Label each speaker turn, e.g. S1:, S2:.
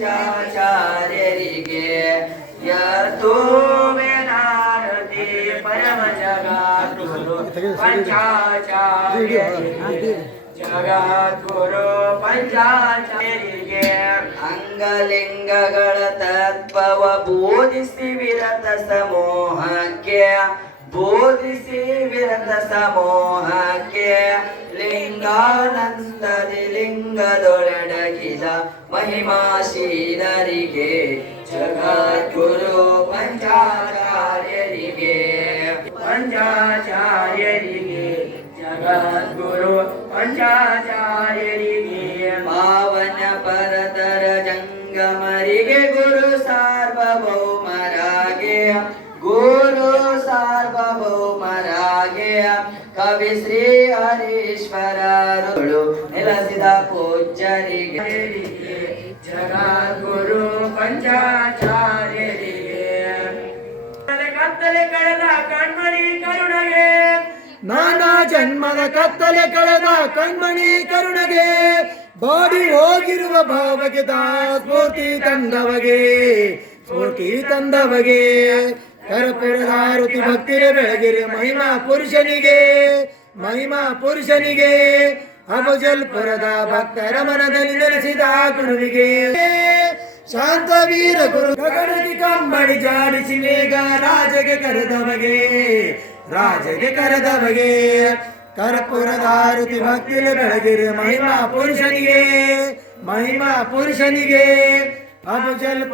S1: ಪಂಚಾಚಾರ್ಯರಿಗೆ ಯತೋ ವೇದಾರತಿ ಪರಮ ಜಗದ್ಗುರು ಪಂಚಾಚಾರ್ಯರಿಗೆ ಜಗದ್ಗುರು ಪಂಚಾಚಾರ್ಯರಿಗೆ ಅಂಗಲಿಂಗಗಳ ತತ್ವವ ಬೋಧಿಸಿ ವಿರತ ಸಮೂಹಕ್ಕೆ ಬೋಧಿಸಿ ವಿರತ ಸಮೂಹಕ್ಕೆ ಲಿಂಗಾನಂದದಿ ಲಿಂಗದೊಳಡಗಿದ ಮಹಿಮಾಶೀಲರಿಗೆ ಜಗದ್ಗುರು ಪಂಚಾಚಾರ್ಯರಿಗೆ. ಪಂಚಾಚಾರ್ಯರಿಗೆ ಜಗದ್ಗುರು ಪಂಚಾಚಾರ್ಯರಿಗೆ. ಪಾವನ ಪರತರ ಕವಿ ಶ್ರೀ ಹರೀಶ್ವರರುಗಳು ನೆಲೆಸಿದ ಪೂಜ್ಯರಿಗೆ. ಗುರು ಪಂಚಾಚಾರ್ಯರಿಗೆ. ಕತ್ತಲೆ ಕಳೆದ ಕಣ್ಮಣಿ ಕರುಣಗೆ.
S2: ನಾನಾ ಜನ್ಮದ ಕತ್ತಲೆ ಕಳೆದ ಕಣ್ಮಣಿ ಕರುಣಗೆ. ಬಾಡಿ ಹೋಗಿರುವ ಭಾವಗೆ ಸ್ಫೂರ್ತಿ ತಂದವಗೆ. ಸ್ಫೂರ್ತಿ ತಂದವಗೆ. ಕರಪುರದಾರುತಿ ಭಕ್ತಿರೆ ಬೆಳಗಿರಿ ಮಹಿಮಾ ಪುರುಷನಿಗೆ ಮಹಿಮಾ ಪುರುಷನಿಗೆ. ಅಬುಜಲ್ಪುರದ ಭಕ್ತರ ಮನದಲ್ಲಿ ನೆಲೆಸಿದ ಗುರುವಿಗೆ. ಶಾಂತ ವೀರ ಗುರು ಗಗನದಿ ಕಂಬಳಿ ಜಾಡಿಸಿ ಮೇಘ ರಾಜಗೆ ಕರೆದವಗೆ ರಾಜಗೆ ಕರೆದವಗೆ. ಕರ್ಪುರದಾರುತಿ ಭಕ್ತಿಲೆ ಬೆಳಗಿರಿ ಮಹಿಮಾ ಪುರುಷನಿಗೆ ಮಹಿಮಾ ಪುರುಷನಿಗೆ. ಅಬುಜಲ್